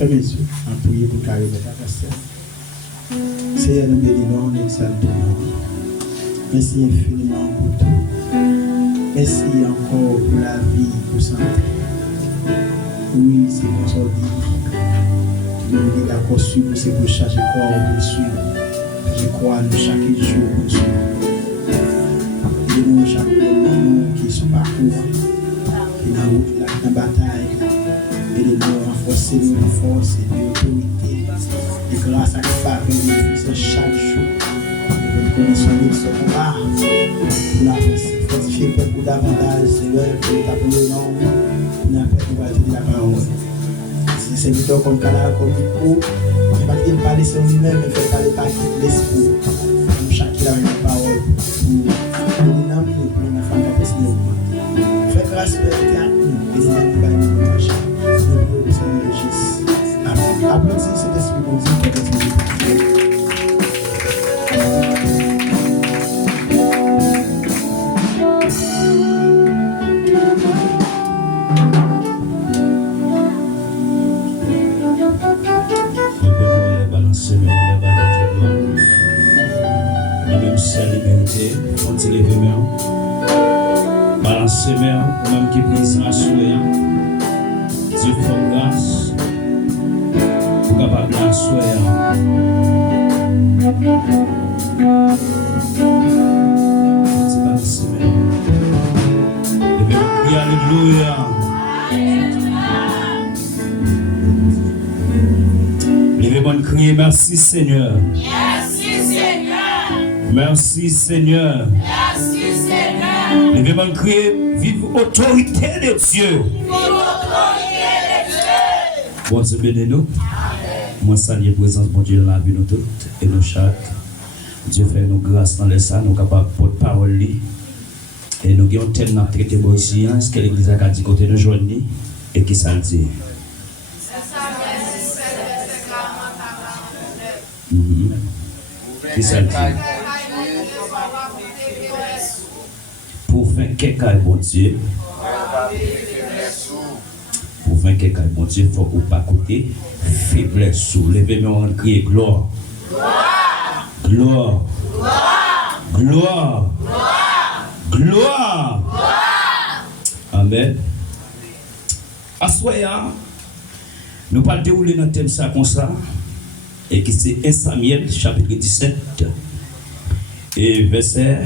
Frères et sœurs, en prier pour carrer ta pasteur. Seigneur, nous bénissons, nous exaltons. Merci infiniment pour tout. Merci encore pour la vie, pour santé. Oui, c'est pour ça que nous sommes d'accord sur vous, c'est pour chaque corps pour suivre. Je crois nous chaque jour pour suivre. Et nous, chaque jour qui sont parcours, qui dans la bataille, et de nous renforcer, nous renforcer, de l'autorité. Et grâce à la faveur, c'est chaque jour. Nous connaissons notre combat. Nous avons fortifié beaucoup davantage, Seigneur, pour le nom. Nous avons fait la parole. Si c'est plutôt comme canal, comme micro, il ne va pas laisser lui-même, mais faire parler par l'esprit. Nous chacun a une parole pour nous nommer, pour nous faire la personne. Faites grâce à nous, et nous allons nous marcher. Nous nous sommes Jésus. Amen. Applaudissez cet esprit pour dire que c'est Balancez mains, ou même qui présent à sourire. Dieu fait grâce pour capable à sourire. Balancez mains. Et alléluia. Levez-moi crier merci Seigneur. Merci Seigneur. Merci Seigneur. Merci Seigneur. Levez-moi crier vive autorité de Dieu. Vive autorité de Dieu. Bon Dieu bénis nous. Moi salue la présence de Dieu dans la vie de nous toutes et nous chaque. Dieu fait nous grâce dans les salles, nous capables de porter parole et nous avons un thème dans traité ici, ce que l'église a dit côté de journée et qui ça le dit. Qui ça le dit? Pour faire quelqu'un bon Dieu, pour faire quelqu'un bon Dieu, il faut pas côté faiblesse sous. Levez-moi en crier gloire. Gloire. Gloire. Gloire. Amen. Assoya, nous allons dérouler notre thème ça comme ça, et qui c'est 1 Samuel chapitre 17 et verset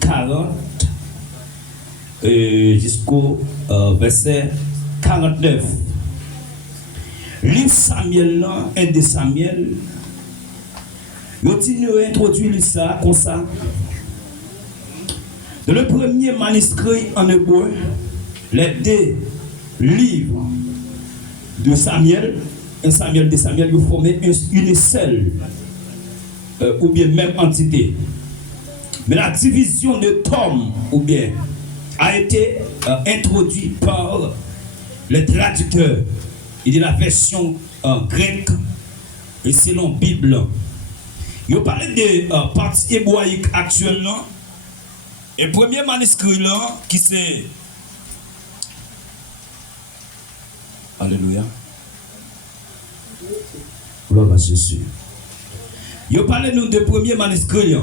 40 jusqu'au verset 49. Livre Samuel là, 1 de Samuel, il introduit ça comme ça. Dans le premier manuscrit en hébreu, les deux livres de Samuel, un Samuel de Samuel, ils formaient une seule ou bien même entité. Mais la division de tomes ou bien a été introduite par les traducteurs et de la version grecque et selon Bible. Il parle de partie hébraïque actuellement. Et le premier manuscrit là, qui c'est. Alléluia. Gloire à Jésus. Il parle nous de premier manuscrit là.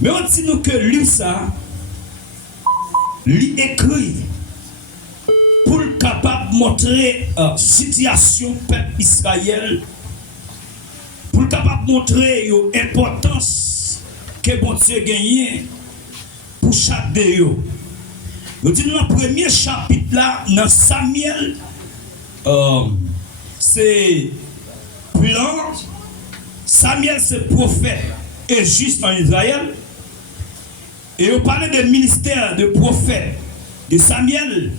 Mais on dit nous que lui ça, lui écrit pour capable montrer situation peuple Israël, pour capable montrer l'importance que bon Dieu gagne pour chaque de eux. Nous disons dans le premier chapitre là, dans Samuel, c'est plan. Samuel c'est prophète et juste en Israël. Et on parlait de ministère de prophète de Samuel.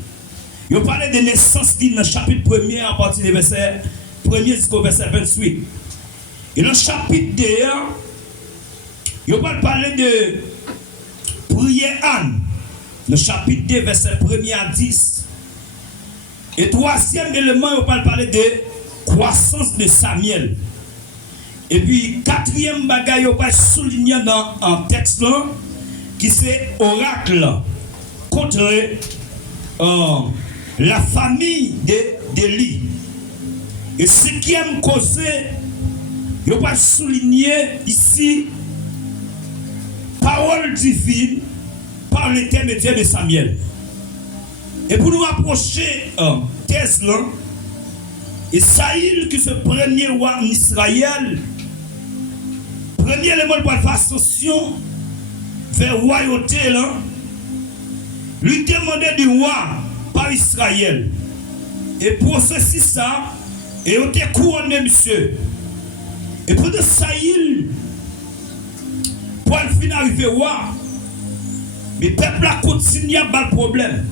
On parlait de naissance dans le chapitre 1er à partir du verset 1er jusqu'au verset 28. Et dans le chapitre 2, on va parler de prière Anne. Le chapitre 2, verset 1er à 10. Et troisième élément, on va parler de croissance de Samuel. Et puis, quatrième bagaille, on va souligner dans un texte là, qui c'est oracle contre la famille d'Élie. Et ce qui aime causer, je vais souligner ici, parole divine par l'intermédiaire de Samuel. Et pour nous approcher thèse là, et Saïl qui se premier roi en Israël, premier élément pour faire ascension vers royauté là, lui demandait du roi par Israël. Et pour ceci ça, et on était couronné monsieur. Et pour de Saïl, pour le fin arriver roi, mais le peuple a continué à avoir le problème.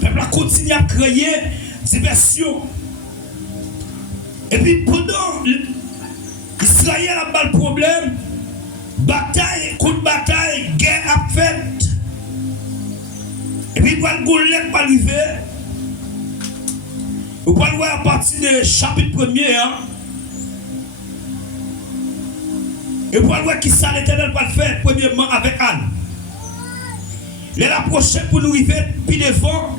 Le peuple a continué à créer diversion. Et puis pendant Israël a pas le problème, bataille, coup de bataille, guerre a fait. Et puis quand le Goliath va arriver, vous pouvez voir à partir du chapitre 1er, hein, et vous pouvez voir qui ça l'Éternel va faire premièrement avec Anne. Il est approché pour nous arriver, puis devant.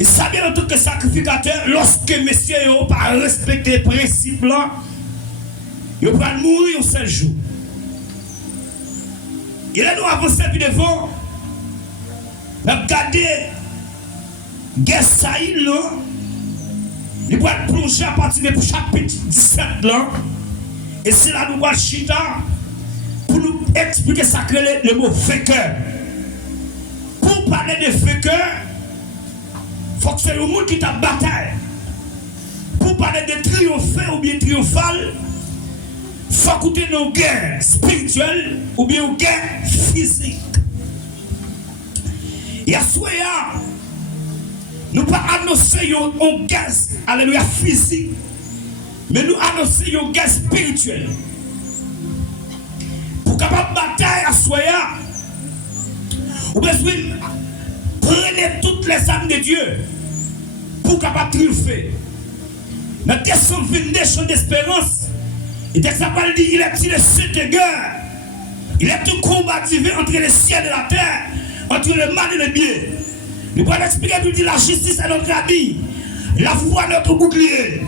Et ça vient en tant que sacrificateur, lorsque messieurs n'ont pas respecté les principes là, ils vont mourir au seul jour. Il est nous avancé puis devant, nous avons gardé guerre Saïl là, il va plonger à partir du chapitre 17 là, et c'est là nous allons chita pour nous expliquer ça que le mot vainqueur. Pour parler de vainqueur, il faut que c'est le monde qui t'a bataille. Pour parler de triompher ou bien triomphal, il faut écouter nos guerres spirituelles ou bien nos guerres physiques. Et à ce moment, nous ne pas annoncer une guerre, alléluia, physique, mais nous annoncer une guerre spirituelle. Pour capable bataille à ce moment, vous avez besoin de prendre toutes les âmes de Dieu pour capable triompher. Dans question 22, champ d'espérance, et d'exemple dit, il est petit de cette guerre. Il est tout combat divin entre le ciel et la terre, entre le mal et le bien. Nous pouvons expliquer, nous dit la justice est notre habit, la foi est notre bouclier.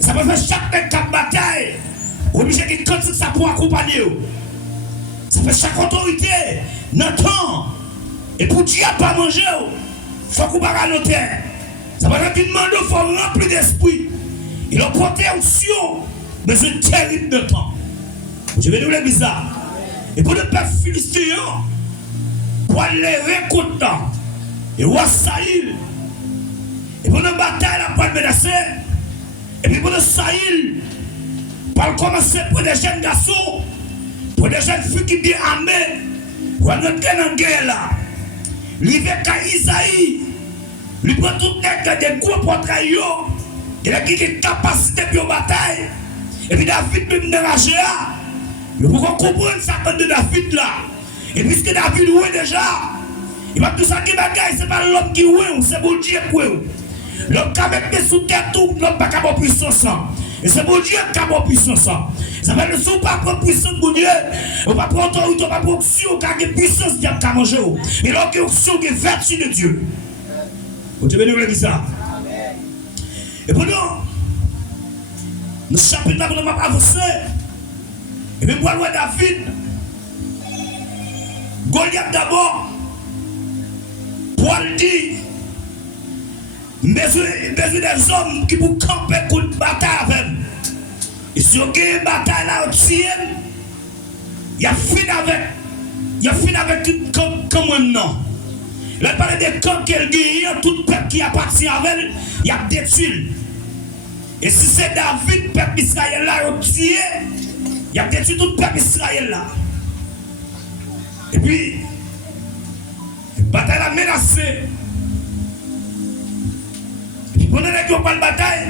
Ça peut faire chaque mec qui a bataille, obligé de cantique ça pour accompagner. Ça fait chaque autorité, notre temps. Et pour Dieu pas manger, il faut qu'on parle à notre terre. Ça veut dire qu'il demande, il faut remplir d'esprit. Il a porté onction, mais c'est terrible de temps. Je vais nous le bizarre. Et pour le peuple philistin, pour aller récolter, et roi Saïl, et pour une bataille, la pointe menacée, et puis pour le Saïl, pour commencer pour des jeunes garçons, pour des jeunes filles qui sont bien armées, pour entrer dans la guerre là. Il va à Isaïe, il prend tout des gros portraits, il a une capacité pour la bataille. Et puis David même dans la géa, il faut comprendre ça de David là. Et puisque David est déjà, il va tout ça qui bagaille, ce n'est pas l'homme qui est, c'est bon Dieu qui est. L'homme qui a mis sous terre tout, l'homme qui a pas puissance. Et c'est bon Dieu qui a pas puissance. Ça veut dire que si on ne pas prendre puissance de Dieu, on ne va pas prendre autorité, on ne va pas prendre option, car il y a puissance qui a mangé. Et là, il y a option qui est vertu de Dieu. Vous devez nous dire ça. Et pendant le chapitre là, on va avancer. Et puis, pour aller David, Goliath d'abord, pour le dire, besoin des hommes qui pour camper contre la bataille avec. Et si on gagne une bataille là, il y a fini avec comme un nom. Là, il parle des camps qu'elle gagne, tout peuple qui appartient à elle, il y a détruit. Et si c'est David, peuple Israël là, il a détruit tout le peuple Israël là. Et puis, la bataille a menacé. Et puis, pendant que on parle de bataille,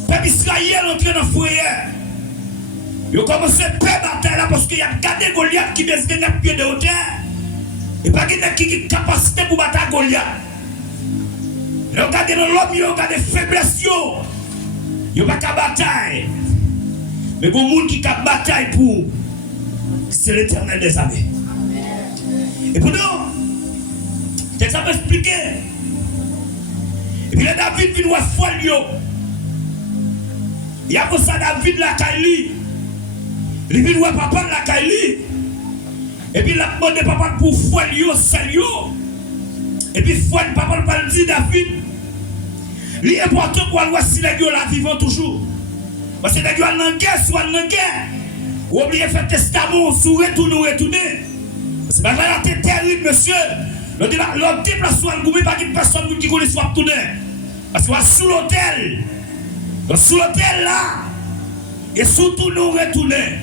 le peuple Israël est entré dans le foyer. Il a commencé à faire la bataille là parce qu'il a gardé Goliath qui descend à pied de hauteur. Et pas qu'il a une capacité pour battre Goliath. Il a gardé l'homme, il a gardé faiblesse. Il n'a pas qu'à bataille. Mais il y a un monde qui a bataille pour. C'est l'Éternel des armées. Et pour nous, ça peut expliquer. Et puis David vient voir folle. Il y a comme ça David la Kaili. Il vient voir papa la Kaili. Et puis il a demandé papa pour folle sel. Et puis folle papa le dit David. L'important pour voir si les gens la vivent toujours. Parce que les gens sont en guerre, soit en guerre. Ou oubliez faire testament, sous retourner. C'est pas là, c'est terrible, monsieur. L'autre déplacement, il n'y a pas de personne qui connaît soit tourner. Parce qu'on va sous l'hôtel. Sous l'hôtel là. Et surtout nous retourner.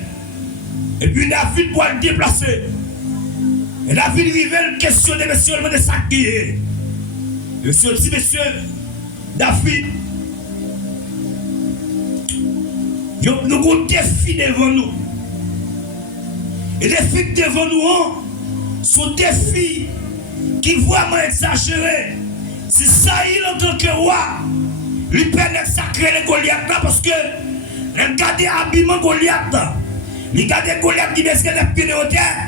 Et puis David doit le déplacer. Et David arrive, questionner monsieur, il m'a dit ça qui est. Monsieur dit, monsieur, David, nous avons un défi devant nous. Et les défis devant nous sont des défis qui vraiment exagérés. C'est ça, il en tant que roi, lui permet de sacrer les Goliath là parce que regardez l'habillement Goliath. Regardez Goliath qui met les pieds de terre.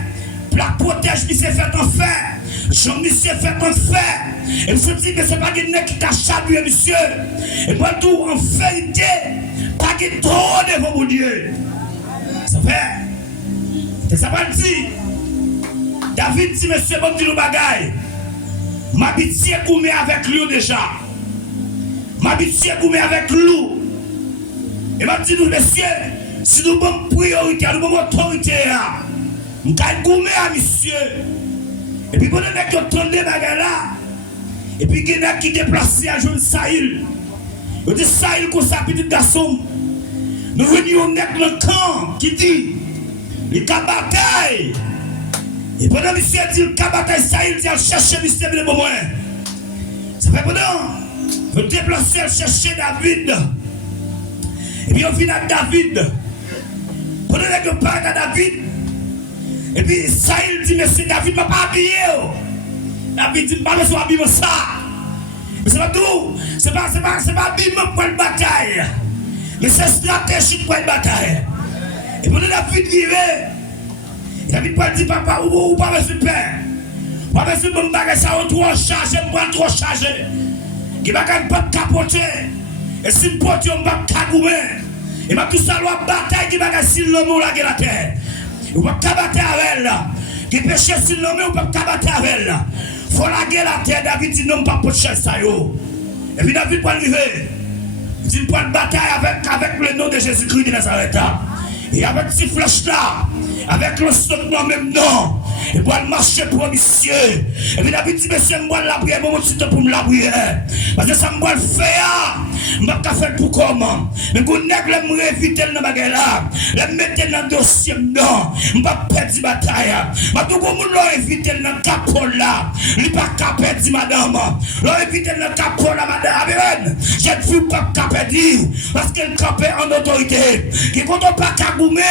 La protège qui s'est fait en fer. Jean s'est fait en fer. Et je me dis, mais ce n'est pas quelqu'un qui t'a chaboué, monsieur. Et moi, tout en vérité, pas qu'il trop devant mon Dieu. Ça fait. C'est ça va dire. David dit, monsieur, bon, dit le bagaille. M'habituer à coumer avec lui déjà. M'habituer à coumer avec lui. Et m'a dit, monsieur, si nous avons priorité, nous avons autorité, nous allons coumer à monsieur. Et puis, quand on a entendu les bagailles là, et puis, il y a qui déplacé à jeune Saïl. Il dit, Saïl, comme ça, petit garçon. Nous venions mettre le camp qui dit, il y a bataille. Et pendant que monsieur dit qu'il y a bataille, Saïl dit, chercher monsieur de moment. Ça fait pendant, il déplacer, chercher David. Et puis, on vient à David. Pendant que parle à David, et puis Saïl dit, monsieur David, ne m'a pas habillé. David dit, pas besoin d'habiller ça. Mais c'est pas tout. C'est pas habillement pour une bataille. Mais c'est stratégique pour une bataille. Et pendant que David vivait, David dit, papa, ou pas besoin de père. Pas besoin de me bagarrer ça, ou trop chargé, moi trop chargé. Qui va pas capoter. Et si le pote, on va cagoumer. Et ma tout ça, la bataille qui va si l'homme ou la terre. Ou pas cabater avec elle. Qui péche si l'homme ou pas cabater avec elle. Faut la guerre la terre. David dit non, pas pour chercher ça. Et puis David va arriver. Il dit pour une bataille avec le nom de Jésus-Christ de Nazareth. Et avec ces flèches là. Avec le nom même nom. Et pour marcher pour monsieur. Et puis David dit, monsieur, moi la prière, moi aussi pour me la prière. Parce que ça me va le faire. Je ne vais pas faire pour comment. Mais vous n'avez pas éviter le bagage là. Le mettre dans le dossier, non. Je ne vais pas perdre la bataille. Mais tout le monde l'a évité dans le capot là. Il ne va pas perdre madame. L'a évité dans le capot là, madame. Amen. Je ne veux pas perdre. Parce qu'il capé en autorité. Qui ne compte pas cagoumer.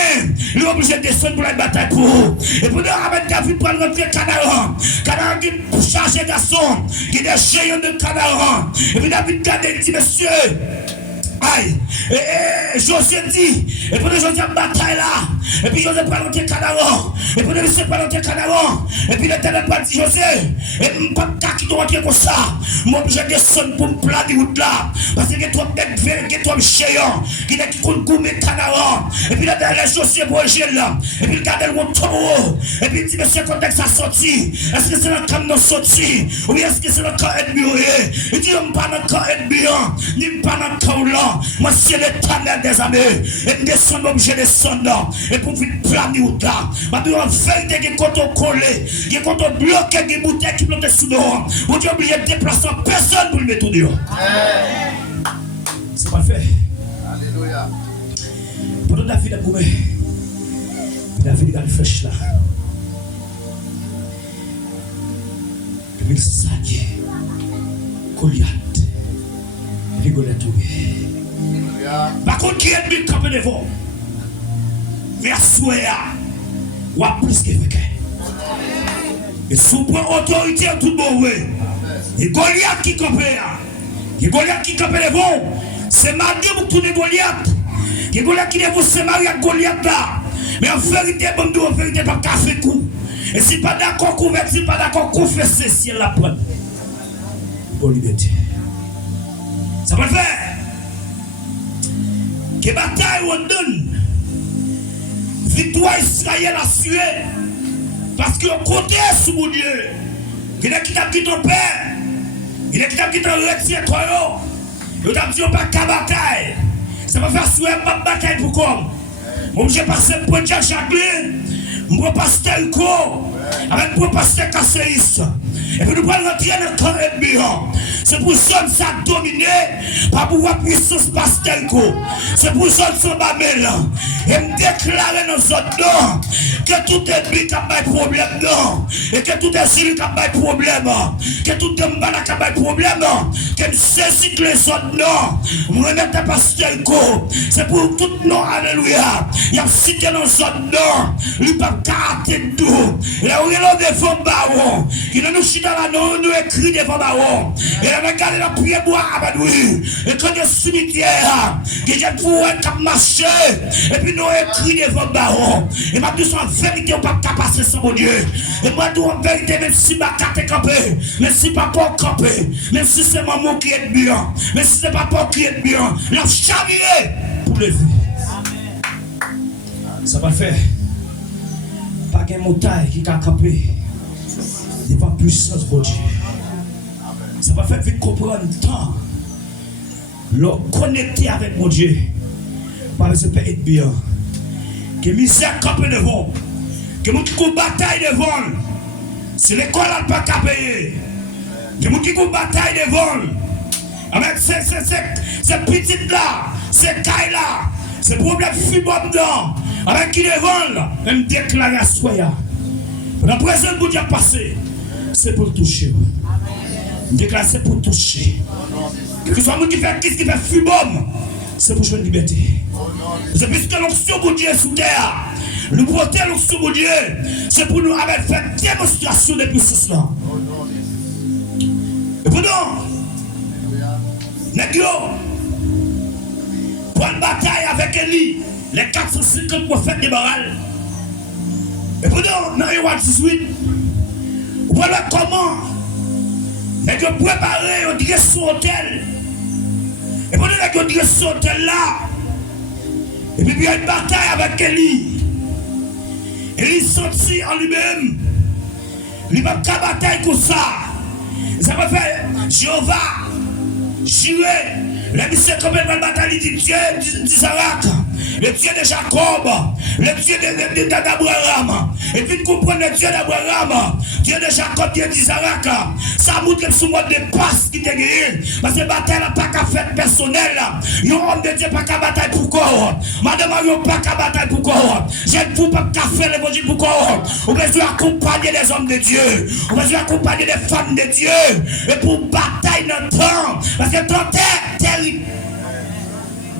Il est obligé de descendre pour la bataille pour vous. Et pour nous, avec David pour rentrer Canaan. Canaan qui charge garçon. Qui est géant de Canaan. Et puis David garde et dit, monsieur. Aïe, et José dit, et pour José en bataille là, et puis José prend l'autre Canaan, et pour José prend l'autre Canaan, et puis l'Éternel va dire José, et pas qui doit rentrer comme ça, moi je descends pour me planer route là, parce que toi bête, que toi géant, qui n'est qui compte gourmet Canaan, et puis là José pour là, et puis il garde le taureau, et puis il dit monsieur contexte a sorti, est-ce que c'est le camp non sorti, ou est-ce que c'est le camp ennemi, il dit on pas dans le camp ennemi, ni pas dans le camp là. Moi, c'est l'Éternel des armées. Et descend, je descends. Et pour vous planer ou là. Maintenant, en vérité, qui est contre collé, qui est contre bloqué, qui est bouteille, qui bloque sous dehors. Vous devez oublier de déplacer personne pour le mettre au dehors. C'est pas fait. Alléluia. Pendant David a goûté. David a le flèche là. Et il s'est Goliath. Et Goliath tombé. Par contre, qui est mis comme devant? Mais à souhait, ou à plus que fait. Et sous point autorité en tout bon way. Et Goliath qui campe. Et Goliath qui campe devant. C'est marié pour tourner Goliath. Et Goliath qui devant, c'est marié à Goliath là. Mais en vérité, bon, en vérité, pas café coup. Et si pas d'accord, couvert, si pas d'accord, confesser, si elle la prend. Pour liberté. Ça va le faire. Que bataille on donne. Victoire Israël a sué. Parce que côté sous mon Dieu. Il est qui t'a dit ton père. Il est qui t'a dit ton retiré toi. Il t'a dit pas qu'à bataille. Ça va faire suer ma bataille pour comme. Moi j'ai passé pour Jean Jacqueline. Moi pasteur Hugo. Avec mon pasteur Casséis. Et puis nous allons rentrer dans le camp ennemi. C'est pour ça que ça a dominé. Pas pour voir puissance pastelco. C'est pour ça que ça va mêler. Et me déclarer dans notre nom que tout ennemi qui a pas de problème. Non. Et que tout est qui a pas de problème. Que tout est malade qui a pas de problème. Que nous saisit les autres noms. Nous remettons pastelco. C'est pour tout nom. Alléluia. Il y a cité dans notre nom. Il n'y a pas de caractère de tout. Et là où il y a des femmes baron. Il nous chute dans la nom. Nous écrit des femmes baron. Et là, regardez la prière bois à Badoui. Et quand le cimetière, que j'ai trouvé qui marché. Et puis nous écrit des femmes baron. Et ma douce en vérité, on ne peut pas passer sans mon Dieu. Et moi, tout en vérité, même si ma carte est campée, même si papa est campé, même si c'est maman qui est bien, même si c'est papa qui est bien, l'a charrié pour lever. Ça va faire. Pas qu'un montagne qui a campé. Devant la puissance de Dieu. Ça va faire vite comprendre le temps. Le connecter avec mon Dieu. Parce que ça peut être bien. Que misère campé devant. Que mon qui court bataille devant. Si l'école n'a pas qu'à payer. Que mon qui court bataille devant. Avec ces petites là, ces cailles là, ces problèmes fibres dedans. Avec qui devant, même déclarer à Soya. La présence que Dieu a passé, c'est pour toucher. Déclarer, c'est pour toucher. Que ce soit nous qui fait fubom, c'est pour jouer une liberté. C'est puisque l'onction de Dieu est sous terre. Nous protéger l'onction de Dieu, c'est pour nous faire démonstration de puissance là. Et pendant, pour une bataille avec Élie, les 450 prophètes de Baal. Et pendant, dans Yohan 18, voilà comment les gens préparent, on dirait son hôtel. Et pendant que on dirait son hôtel là, et puis il y a une bataille avec Élie. Élie sortit en lui-même. Il va pas bataille comme ça. Ça va faire Jéhovah, Jireh. La mission comme elle va bataille dit Dieu d'Isaac, le Dieu de Jacob, le Dieu d'Abraham. Et puis nous comprenons le Dieu d'Abraham, Dieu de Jacob, Dieu d'Isaac. Ça montre que ce mode de passe qui te gagné. Parce que la bataille n'a pas qu'à faire personnel. Un homme de Dieu n'a pas qu'à bataille pour corps. Madame n'a pas qu'à bataille pour corps. J'aime vous pas qu'à faire l'évangile pour corps. On peut accompagner les hommes de Dieu. On peut accompagner les femmes de Dieu. Et pour bataille dans le temps. Parce que dans terre,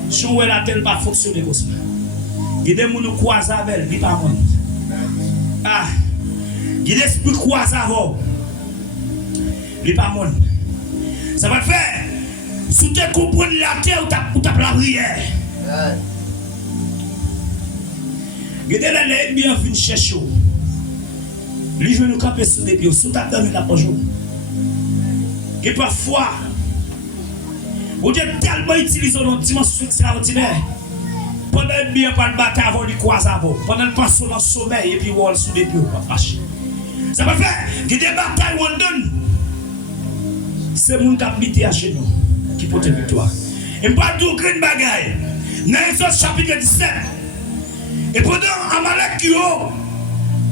si on la terre pas fonctionner comme ça. Il y a des gens qui croisent avec elle, il pas bon. Ah, il y a des esprits qui croisent avec il pas bon. Ça va te faire. Si tu comprends la terre ou tu as la prière. Il y a des gens qui viennent chercher. Les gens nous campent sur des pieds, si tu as dormi là pour jour. Et parfois, vous êtes tellement utilisé dans une dimension extraordinaire. Pendant le bien par le bataille avant le croise avant. Pendant le passe dans le sommeil et puis on sous des pieds. Ça va faire que des batailles on donne. C'est mon qui habite à chez nous qui porte victoire. Et pas tout green bagaille. Dans Exode chapitre 17. Et pendant Amalek qui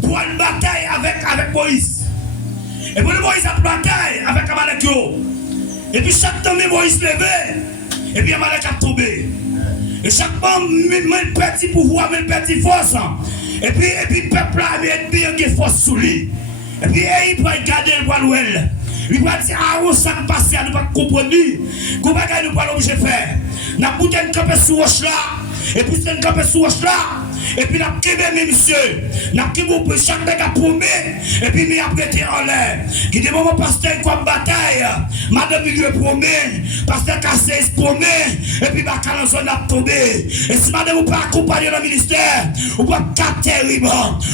pour une bataille avec Moïse. Et pendant Moïse a bataille avec Amalek. Et puis chaque temps Moïse levé, et puis Amalek a tombé. Et chaque fois, même petit pouvoir, même petit force. Et puis peuple a bien de force sous lui. Et puis il va garder le poil. Il va dire, ah, on s'en passe, nous pas comprendre. Comment nous pas l'objet faire. Nous avons une campé sous roche là. Et puis c'est une campé sous roche là. et puis n'a qu'aimé monsieur, n'a qu'aimé pour chaque dégât promis, et puis nous a prêté en l'air. Qui dit moment pasteur comme bataille, madame lui promet, pasteur Cassé promet, et puis Bacalanson a tombé. Et si madame vous pas accompagner dans le ministère, vous pas terrible,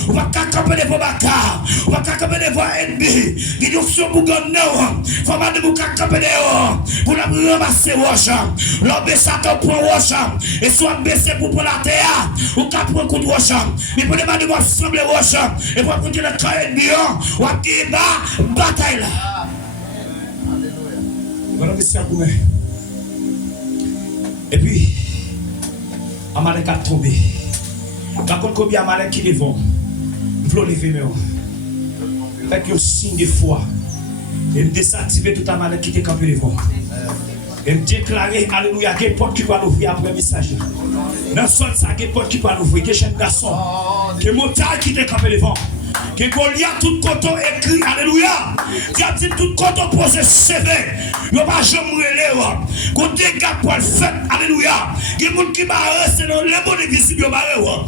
vous pas camper devant Bakar, vous pas camper devant ennemi, qui dit sur vous gagner, faut madame vous camper dehors, pour la ramasser roche, l'on baisse à ton point roche, et soit baisser pour prendre la terre, ou qu'à prendre coup de roche, mais pour demander de sembler roche, et pour continuer le travail ennemi, ou à qui bataille là. Voilà, monsieur Akoumé. Et puis, Amalek a tombé. Par contre, combien Amalek qui devant, il faut lever mes mains. Fait que signe de foi. Et me désactiver tout Amalek qui était campé devant. Et me déclarer, alléluia, quelle porte qui va l'ouvrir après le message. Dans le sol, ça, quelle porte qui va l'ouvrir. Quel jeune garçon. Quel montagne qui était campé devant. Que Goliath tout coton écrit, alléluia. Qui a dit tout coton posé CV. Il n'y a pas jamais relève. Qu'on dégage pour le fait, alléluia. Il y a des gens qui marrent, c'est dans les bonnes visibles,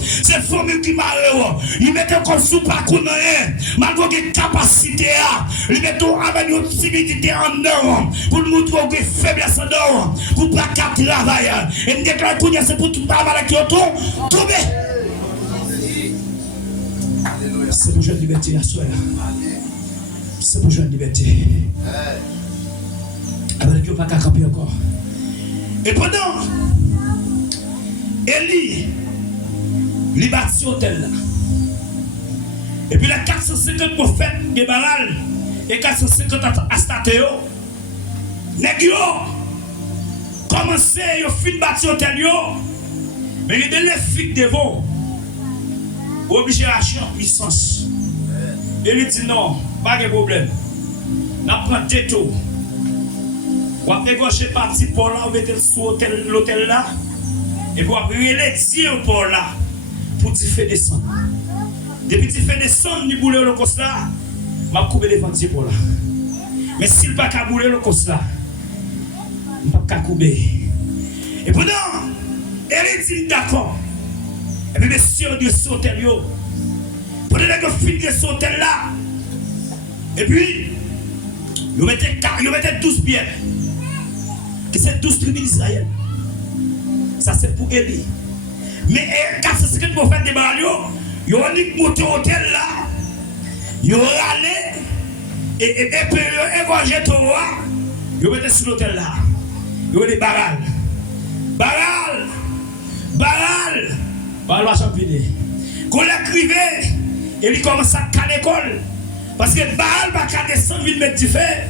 c'est la formule qui marrent. Ils mettent comme sous pas qu'on a, malgré les capacités, ils mettent avec une timidité en dedans, pour nous montrer une faiblesse en dedans, pour ne pas travailler. Et nous déclarons que c'est pour tout le travail qui est tombé. C'est pour jeune liberté à soi. C'est pour jeune liberté. Avec Dieu, pas qu'à camper encore. Et pendant, Élie, il bâtit l'hôtel là. Et puis les 450 prophètes de Baal et 450 Astartéo, les gens commencé à fin bâtir l'hôtel, mais il y a des filles devant. Obligé à acheter en puissance. Et il dit non, pas de problème. On prend des taux. On va négocier parti pour là, on va mettre sur l'hôtel là. Et puis on va brûler Dieu pour là. Pour te faire descendre. Depuis que tu fais descendre, ni bouler le coste là, je vais couper devant Dieu pour là. Mais s'il ne va pas bouler le coste là, je ne vais pas couper. Et pendant, elle dit d'accord. Et puis, monsieur, Dieu sauter yo. Pendant que vous finissez ce hôtel là, et puis, vous mettez 12 pierres. Et c'est 12 tribus d'Israël. Ça, c'est pour Élie. Mais quand c'est ce que vous faites des barrières, vous avez monté au hôtel là, vous allez, et puis, vous évangez au roi, vous mettez sur l'hôtel là. Vous avez des barrales. Baral va champigner. Quand il écrivait, il commence à caler l'école. Parce que Baal va caler 100 000 mètres de fer.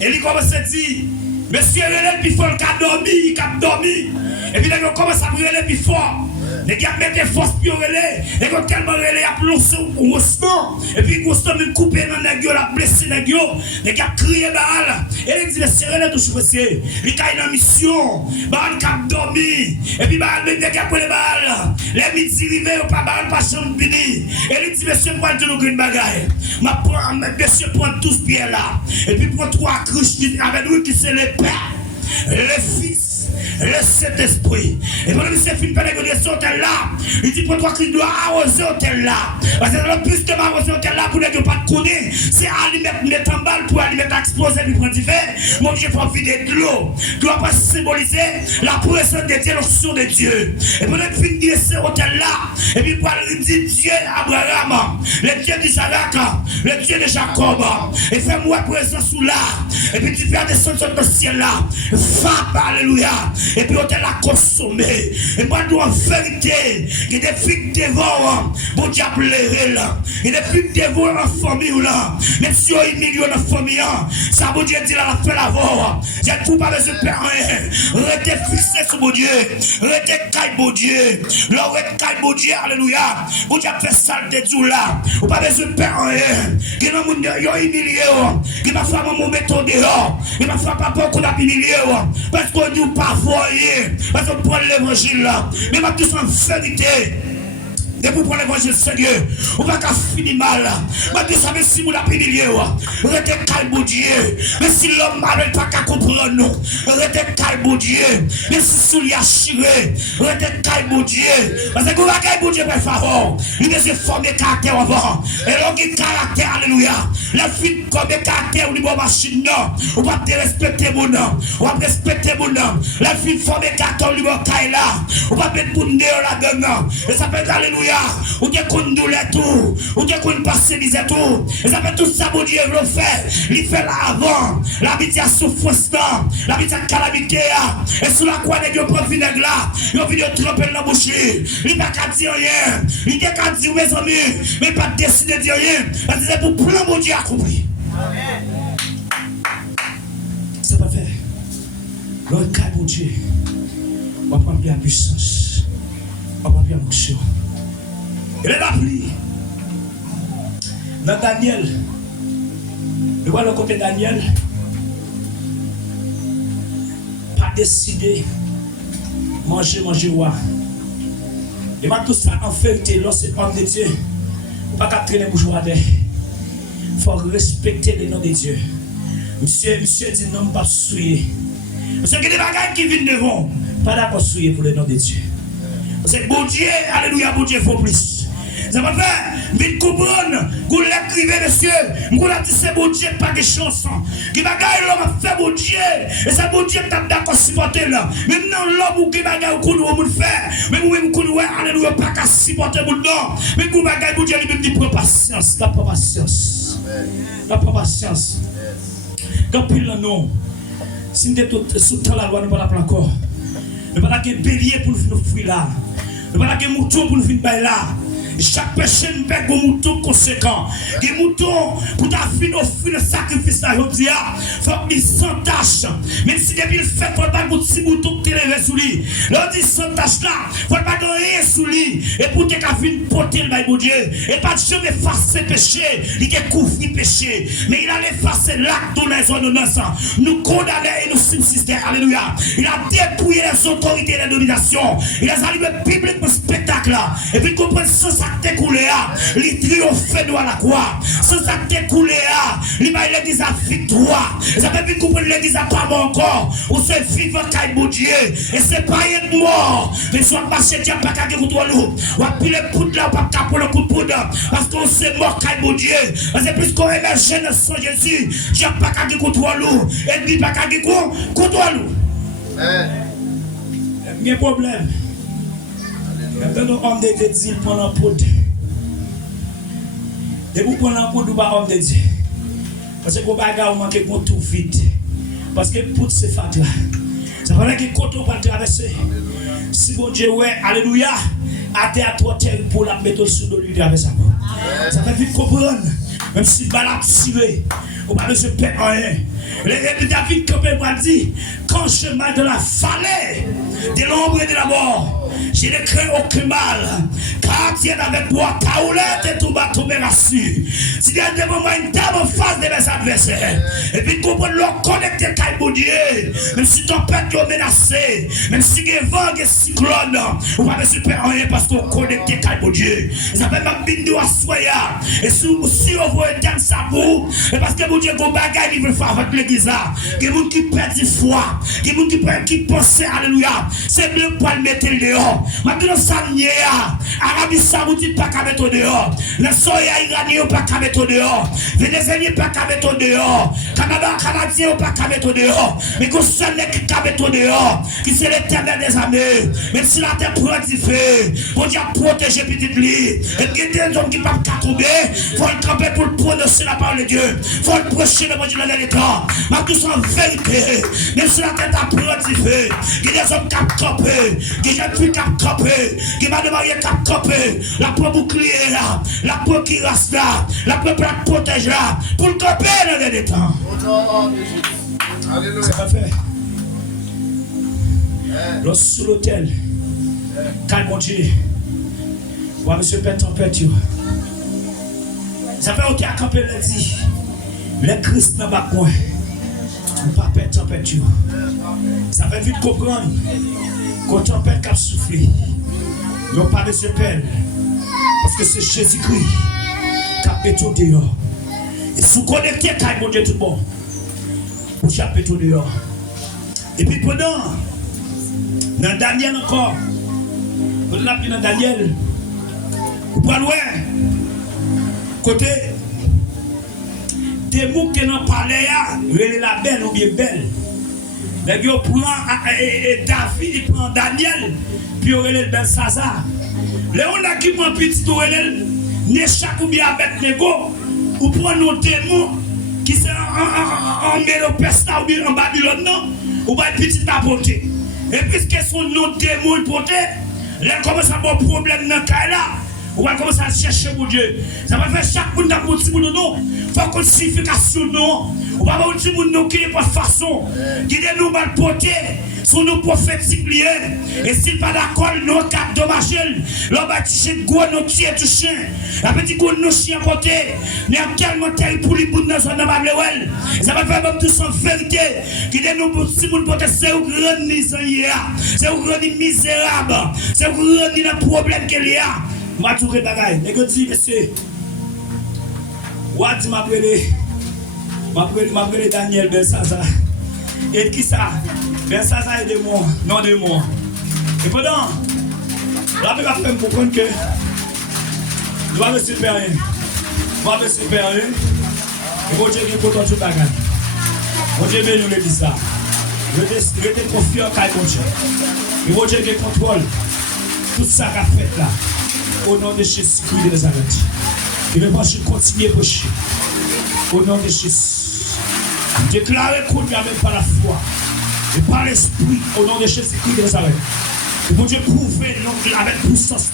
Et il commence à dire, monsieur, il est plus fort qu'il a dormi. Et puis il commence à brûler plus fort. Les gars mettent force pour relais. Et quand tellement relais a plongé au Roustan. Et puis Roustan me coupe dans le nègre, la blessé nègre. Les gars crient Baal. Et il dit, le serré tout choisir. Il a une mission. Baal cap dormi. Et puis Baal me dit, pour les Baal. Les midi rivés, pas Baal, pas chambre fini. Et il dit, monsieur, prends de l'eau une bagaille. Monsieur, prends tous pierres là. Et puis prends 3 cruches avec lui qui c'est le Père, le Fils, le Saint-Esprit. Et pendant que c'est fini par négocier cet hôtel-là, il dit pour toi qu'il doit arroser l'hôtel là. Parce que le plus de m'arroser l'hôtel là pour ne pas te connaître, c'est à mettre en balle pour aller mettre exploser puis prendre du feu. Moi, je prends vider de l'eau. Tu dois pas symboliser la présence de Dieu, l'onction de Dieu. Et pendant que tu finis cet hôtel-là, et puis pour aller dire Dieu Abraham, le Dieu d'Isaac, le Dieu de Jacob, et fais-moi présence sous là. Et puis tu fais descendre sur le ciel là. Frappe, alléluia. Et puis on t'a la consommé. Et moi, en vérité, il y a des filles devant, bon diable là. Il y a des filles devant en famille là. Même si on est million de famille, ça bon Dieu dit là, la fait la voix. J'ai tout pas besoin de faire rien. Restez fixé sur mon Dieu. Restez caille mon Dieu. Là, restez caille mon Dieu, alléluia. Bon Dieu fait saleté tout là. Ou pas besoin de faire rien. Qui n'a pas humilié. Qui m'a fait mon méthode dehors. Qui m'a fait papa qu'on a humilié. Parce qu'on dit pas voyer. Parce qu'on prend l'évangile là. Mais ma tous en vérité. de pour prendre l'évangile Seigneur. On va qu'à finir mal. Mais ça veut si vous l'avez pénilié. Restez calme, Dieu. Mais si l'homme mal n'est pas qu'à comprendre nous. Restez calme, Dieu. Mais si sous lui a chiré. Restez calme, Dieu. Parce que vous avez Dieu, par favor. Il doit se former caractère avant. Et l'on qui caractère, alléluia. La fille comme caractère au niveau machine, non. On va te respecter mon nom. On va respecter mon nom. La fille forme caractère au niveau Kaila. On va mettre pour nous là-dedans. Et ça peut alléluia. On dit qu'on nous l'a tout. On dit qu'on passe misère tout. Et ça peut tout ça, mon Dieu, le fait. Il fait là avant. La vie a souffrance, la vie a calamité. Et sur la croix, il prend vinaigre là. Il vient tremper dans la bouche. Il n'a qu'à dire rien. Il n'a qu'à dire mes amis. Mais il n'a pas décidé de dire rien. Parce que c'est pour plein mon Dieu accompli. C'est pas fait. Le cas mon Dieu. On va prendre la puissance. On va prendre l'émotion. Il est appris. Dans Daniel. Le voir le côté Daniel. Pas décidé. Manger, roi. Et maintenant tout ça en vérité, lorsque homme de Dieu, pas qu'à traîner bourgeois. Il faut respecter les noms de Dieu. Monsieur dit non, pas souiller. Parce que les bagages qui viennent devant, pas d'accord souiller pour le nom de Dieu. Parce que bon Dieu, alléluia, bon Dieu, il faut plus. Ça m'a fait, vite comprendre, vous l'écrivez, monsieur, vous l'avez dit, c'est bon Dieu, pas de chanson. Qui bagaille l'homme a fait bon Dieu, et c'est bon Dieu qui a d'accord supporter là. Maintenant, l'homme qui bagaille, vous connaissez, vous faire, mais vous-même, vous connaissez, alléluia, pas qu'à supporter mon nom. Mais vous bagaille, bon Dieu, lui-même dit, prends patience, la patience. La patience. Quand pile le nom, si nous sommes sous la loi, nous ne parlons pas encore. Nous ne parlons pas de bélier pour nous fuir là. Nous ne parlons pas de mouton pour nous fuir là. Chaque péché nous fait un mouton conséquent. Des moutons pour ta fin offrir le sacrifice là, je dis, il faut qu'il sans tâche. Même si depuis le fait, il faut pas un petit mouton qui te lève sous lui. Là, on dit sans tâche là, il ne faut pas rien sous lui. Et pour que tu aies porter le bon Dieu. Et pas de jamais effacer le péché, il a couvert le péché. Mais il a effacé l'acte de les ordonnances. Nous condamner et nous subsister. Alléluia. Il a dépouillé les autorités et les dominations. Il a salué le public pour le spectacle là. Et puis comprendre sans ça découlé, il triomphe nous à la croix. Sans ça découlé, il m'a l'église à victoire. Ça peut bien comprendre l'église à pas mort encore. Ou c'est vivant qui mon Dieu. Et c'est pas être mort. Mais soit marcher, tu n'as pas qu'à vous toi nous. Ou appuyer le poudre là, ou pas qu'à pour le coup de poudre. Parce qu'on s'est mort qui mon Dieu. C'est plus qu'on émerge dans son Jésus. Tu n'as pas qu'à vous toi nous. Et puis pas qu'à vous toi nous. Il y a un problème. Quand nous hommes de Dieu disent pendant poudre. Et vous prenez un poudre ou pas homme de Dieu. Parce que vous bagarre manque de tout vite. Parce que poudre c'est fatal. Ça veut dire que quand on va traverser. Si bon Dieu ouais, alléluia, à terre à terre pour la mettre sous le lui avec ça. Ça fait vite comprendre. Même si balade tiré, on va ne se perdre rien. Le David Campbell m'a dit, quand je marche dans la vallée de l'ombre et de la mort, je ne crains aucun mal, car tu es avec moi, ta houlette et tout bateau me rassure. Si tu as des moments une table en face de mes adversaires, et puis comprendre leur connecter avec mon Dieu, même si ton père est menacé, même si il y a vent et cyclone, on va ne se perdre rien parce qu'on connecte avec mon Dieu. Ça fait ma bindou à soya, et si on voit un ça pour, et parce que mon Dieu, vos bagages, il veut faire avec l'église. Il y a des gens qui perdent du foi, il y a des gens qui pensent, alléluia, c'est mieux pour le mettre dehors. Maintenant, ça n'y est, Arabie Saoudite pas qu'à mettre dehors, les soya iraniens pas qu'à mettre dehors, Vénézuéliens pas qu'à mettre dehors, Canadiens pas qu'à mettre dehors, mais qu'on seul n'est qu'à mettre dehors, qui c'est l'éternel des armées, même si la terre prend du feu, pour dire protéger petite lit, et qu'il y a des hommes qui ne peuvent pas tomber, il faut le camper pour prononcer la parole de Dieu, il faut le prêcher le bon Dieu dans les temps. Mais tous en vérité, même si la tête a pris du feu, il y a des hommes qui ont campé, il y a des gens qui ont campé, qui m'a demandé qui ont campé, la peau bouclier là, la peau qui reste là, la peau pour la protéger là, pour le camper dans les temps. Ça va faire. Lorsque sous l'hôtel, calme mon Dieu, ouais, monsieur Père tempête, ça fait autant à camper lundi, les Christ n'a pas point. Ne pas perdre température. Ça fait vite comprendre qu'on tempête qui a soufflé. Nous pas de se perdre. Parce que c'est Jésus-Christ qui a pété dehors. Et si vous connectez à mon Dieu tout bon, vous avez pété dehors. Et puis pendant, dans Daniel encore, on a pris dans Daniel, vous pouvez loin, côté, des mots qui n'ont pas l'air, la belle ou bien belle. David il prend Daniel, puis il relève Belshazzar. Léon a qui prend petit relève, Neshach ou bien Abednego, ou prend nos démons qui sont en Mélopesta ou bien en Babylone, non, ou bien petit apporté. Et puisque son nom démon porté, là commence à avoir un problème dans le cas là. On va commencer à chercher mon Dieu. Ça va faire chaque monde dans votre monde non. Il faut qu'on signification non. On va voir tout monde qui est pas façon. Qui est nous mal porté. Son nom prophétique lié. Et s'il pas d'accord, nous cap dommage. L'on va toucher de gros nos tiers touché. La petite gros nos chiens porté. Mais tellement tel pour les bouts dans son nom Bablewell. Ça va faire même tout sans vérité. Qui est nous petit monde porté c'est un grand misère. C'est un grand misérable. C'est un grand problème qu'il y a. Je vais tout bagaille. Je vais dire, monsieur, Wad m'a appelé Daniel Belshazzar. Et qui ça? Belshazzar est de moi, non de moi. Et pendant, la Bible va faire comprendre que je vais me supérieur. Je vais me supérieur. Et mon Dieu qui est content de tout bagaille. Mon Dieu nous le dit ça. Je te confie en caille, mon Dieu. Et mon Dieu qui contrôle tout ça qu'a fait là. Au nom de Jésus-Christ de Nazareth. Je vais pas continuer à prêcher. Au nom de Jésus. Déclarer qu'on n'y a même pas la foi. Et par l'esprit, au nom de Jésus-Christ de Nazareth. Et pour Dieu prouver avec puissance.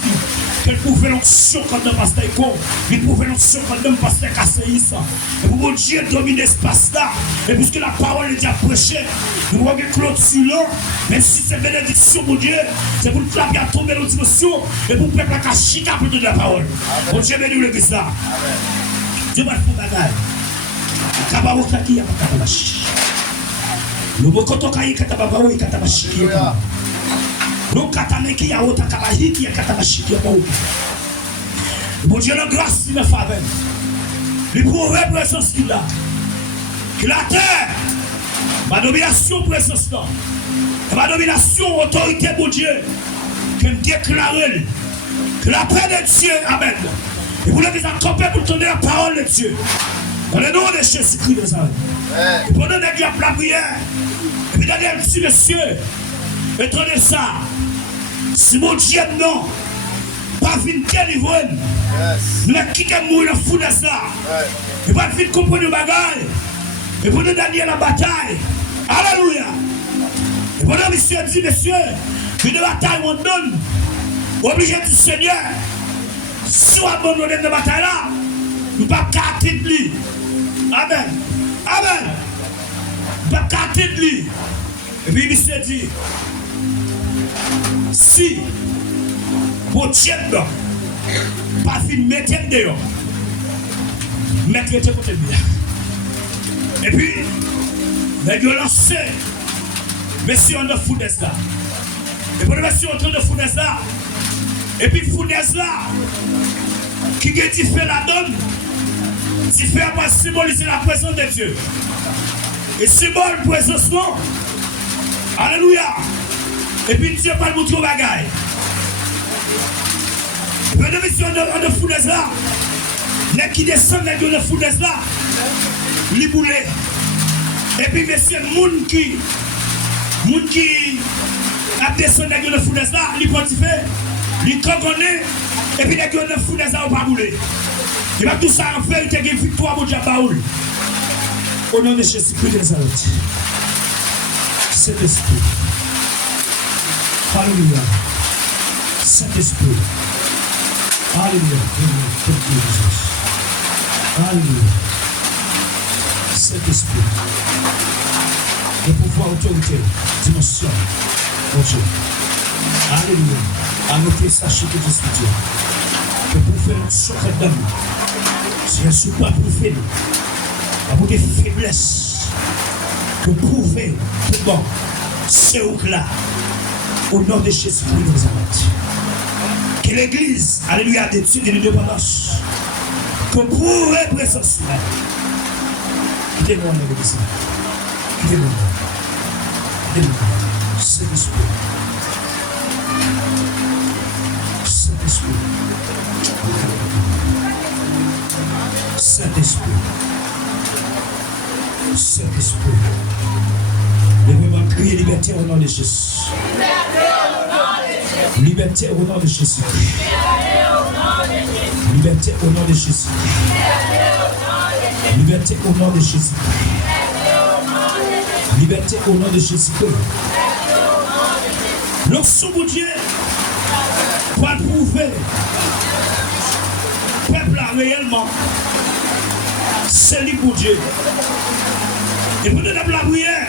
Qu'elle prouve l'onction quand le pasteur est con. Il prouve l'onction quand le pasteur est cassé. Et pour Dieu dominer l'espace là. Et puisque la parole est déjà prêchée, nous voyons clôture. Même si c'est bénédiction, mon Dieu, c'est pour le clavier à tomber dans dimension. Et pour le peuple à chica pour de la parole. Mon Dieu bénit l'église là. Dieu va faire bagaille. Kabaokaki a katabashi. Le bokoto kai katababawi katabashi. Donc, katameki a ota kabahiki a katabashi. Mon Dieu, la grâce, il me faveur. Les progrès présence qu'il a. Que la terre, ma domination présence là. Ma domination, autorité, mon Dieu. Que me déclare que la paix de Dieu, amen. Et vous l'avez accompagné pour donner la parole de Dieu. Dans le nom de Jésus-Christ de Nazareth. Et pendant que la prière, et puis d'aller un petit monsieur, étonnez ça. Si mon Dieu non, pas vite délivrer, mais qui est mort dans le fou de ça. Et pas vite comprendre le bagage. Et pendant d'aller à la bataille. Alléluia. Et pendant monsieur dit, monsieur, une bataille on donne. Obligé du Seigneur. Si on abandonne la bataille là, nous ne pouvons pas carter de lui. Amen. Amen. Nous ne pouvons pas carter de lui. Et puis monsieur dit, si pour Dieu pas fin mettre dehors, mettre de côté de bien. Et puis, les gens lancent, monsieur on a foudesse là. Et pour le monsieur on a foudesse là. Et puis foudesse là, qui fait la donne, qui fait pas symboliser la présence de Dieu. Et symbole présence non. Alléluia. Et puis Dieu va nous montrer au bagaille. Et puis le monsieur on a foudesse là. Les qui descendent de foudesse là, les boulets. Et puis monsieur, moun qui a descendu de la foudesse là, il pontifie, il cogonne, et puis les gens de la foudesse là, on va bouler. Il va tout ça en faire, il y a une victoire pour Dieu Baoul. Au nom de Jésus-Christ de Nazareth. Saint-Esprit. Alléluia. Saint-Esprit. Alléluia. Alléluia. Saint-Esprit. Le pouvoir, autorité, dimension. Mon Dieu. Alléluia. Arrêtez, sachez que je suis Dieu. Que pour faire un secret d'homme, c'est un super pour faire. Pour des faiblesses. Que prouver tout bon. C'est où là. Au nom de Jésus-Christ de Nazareth. Que l'église, alléluia, d'études et de dépendance, que pourrait présence. Quittez-moi, l'église. Quittez-moi. Quittez-moi. Saint-Esprit. Saint-Esprit. Saint-Esprit. Saint-Esprit. Levez-moi, crier liberté au nom de Jésus. Liberté au nom de Jésus. Liberté au nom de Jésus. Liberté au nom de Jésus. Liberté au nom de Jésus. Lorsque mon Dieu va prouver peuple là réellement, c'est lui pour Dieu. Et pour nous la prière,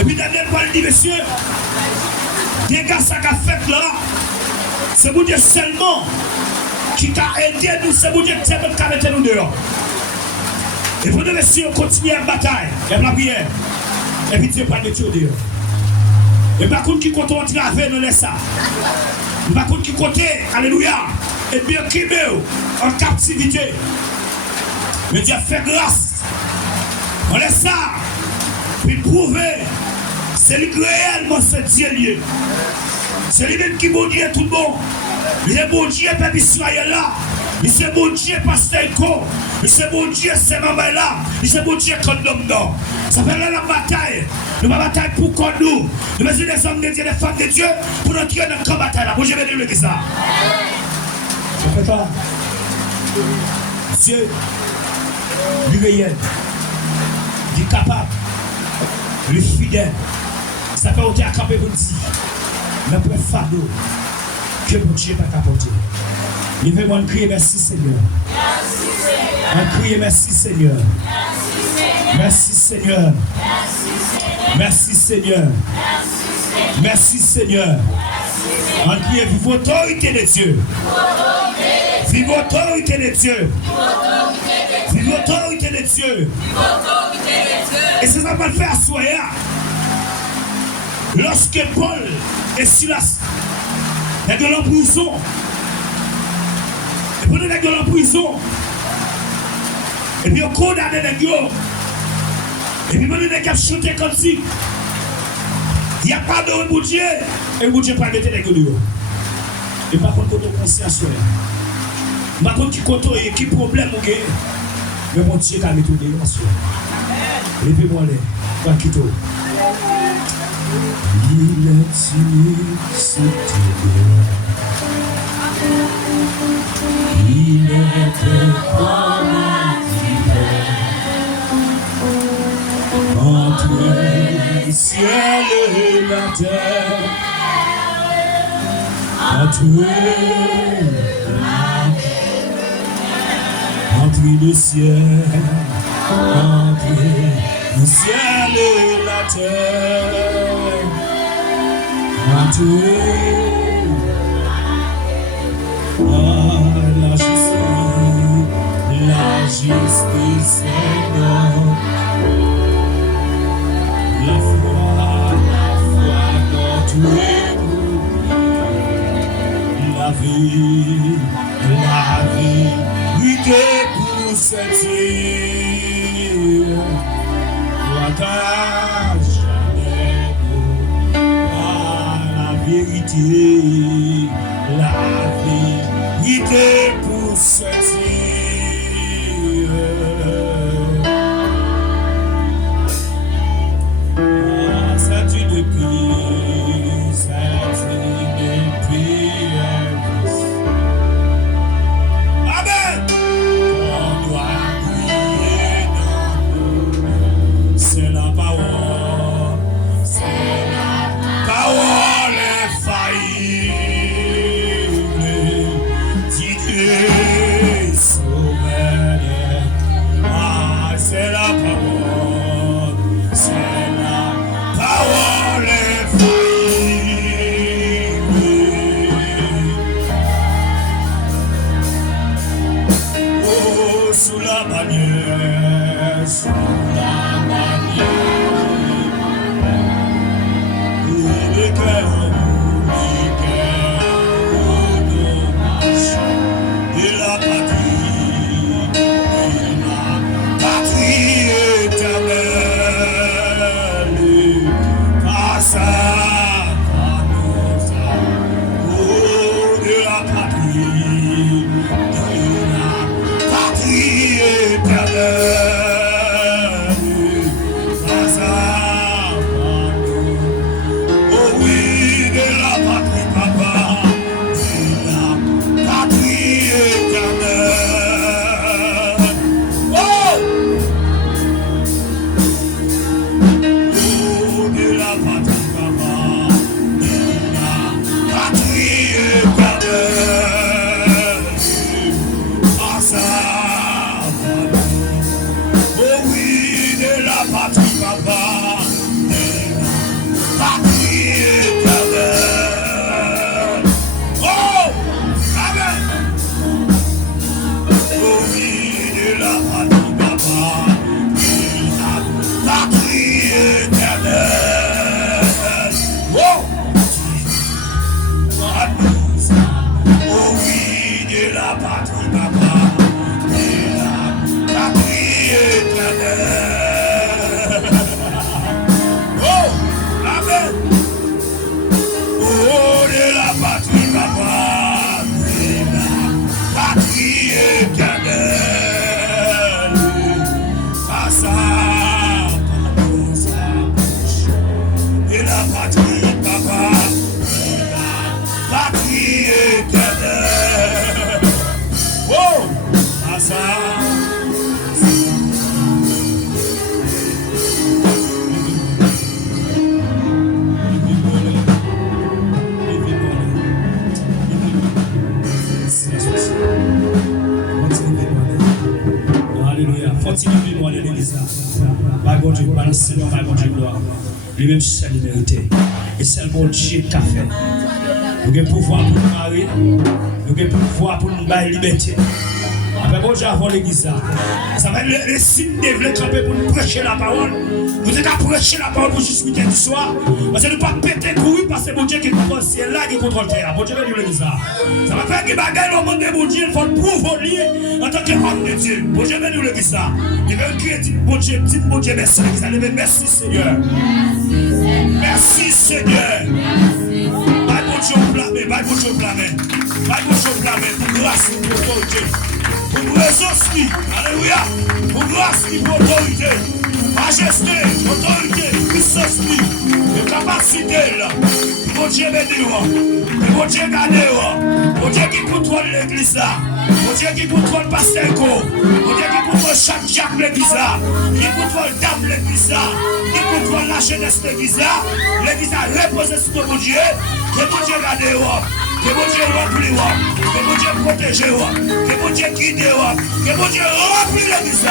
et puis Daniel va le dire, messieurs, des gars ça qu'a fait là, c'est pour Dieu seulement qui t'a aidé nous, c'est pour Dieu qui t'a mis nous dehors. Et pour nous, messieurs, continuer la bataille, et la prière, et puis Dieu va mettre dehors. Et par contre, qui compte entrer avec nous, laisse ça. Par contre, qui compte, alléluia, et bien qui meurt en captivité. Mais Dieu fait grâce. On laisse ça. Puis prouver, c'est lui qui réellement ce Dieu. C'est lui-même qui bon Dieu tout le monde. Il est bon Dieu, peuple Israël là. Il est bon Dieu, pasteur Eko. Il est bon Dieu, c'est maman là. Il est bon Dieu, condom non. Ça fait là la bataille. Nous ne bataille pour qu'on nous. Nous mettons des hommes de Dieu, des femmes de Dieu pour nous tirer dans la bataille là. Moi je vais dire ça. Ça fait pas. Dieu, lui réel, lui capable, lui fidèle. Ça fait ôter à camper pour dire. Mais pour fardeau que mon Dieu n'a pas porté. Levez-moi, crier merci Seigneur. On crie merci Seigneur. Merci Seigneur. Merci Seigneur. Merci Seigneur. On crie vive l'autorité de Dieu. Vive l'autorité de Dieu. Vive l'autorité de Dieu. Et c'est ça qu'on va faire à Soya. Lorsque Paul et Silas étaient dans la prison, et pendant qu'ils étaient dans la prison, et puis on condamnait les gars, et puis pendant qu'ils ont chanté comme si, il n'y a pas de pour Dieu, et pour Dieu pas mettre les gars dehors. Et par contre, quand on conscience, par contre, qui compte, qui problème ou gagne, mais mon Dieu a mis tout dehors. Levez-moi les, pas quitter. Il est c'était il était comme entre le ciel et la terre, entre le ciel, entre le ciel et la terre. La justice est notre, la foi notre époux, la vie, oui que pour cette île, vérité, la vérité pour cette île. C'est une prière, c'est une prière. Amen. On doit prier dans nous. C'est la parole, c'est la parole. Dieu le Seigneur, ma bon Dieu, gloire. Lui-même, seul il mérité. Et c'est le bon Dieu qui a fait. Nous avons pouvoir pour nous marier. Nous avons pouvoir pour nous bailler liberté. Après, bon Dieu, avant l'église, ça va être le signe de développer pour nous prêcher la parole. Nous devons prêcher la parole pour juste du soir. Parce que nous ne pouvons pas péter courir parce que bon Dieu qui contrôle le ciel là, qui contrôle la terre. Bon Dieu, nous l'église. Ça va faire que bagaille au monde de bon Dieu, il faut le prouver en tant qu'homme de Dieu. Bon Dieu, nous l'église. Il veut créer, bon Dieu, dites bon Dieu, merci l'église. Merci Seigneur. Merci Seigneur. Pas bon Dieu blâmer, pas bon Dieu blâmer. Pas bon Dieu blâmer pour grâce et pour autorité. Pour présence, alléluia, pour grâce, pour autorité, majesté, autorité, puissance, de capacité, pour Dieu bénir, pour Dieu garder, pour Dieu qui contrôle l'église, pour Dieu qui contrôle le pasteur, pour Dieu qui contrôle chaque l'église, qui contrôle dame l'église, qui contrôle la jeunesse l'église a reposé sur mon Dieu, que mon Dieu garde, que mon Dieu remplit, que mon Dieu protège, que mon Dieu guide, que mon Dieu remplit l'église.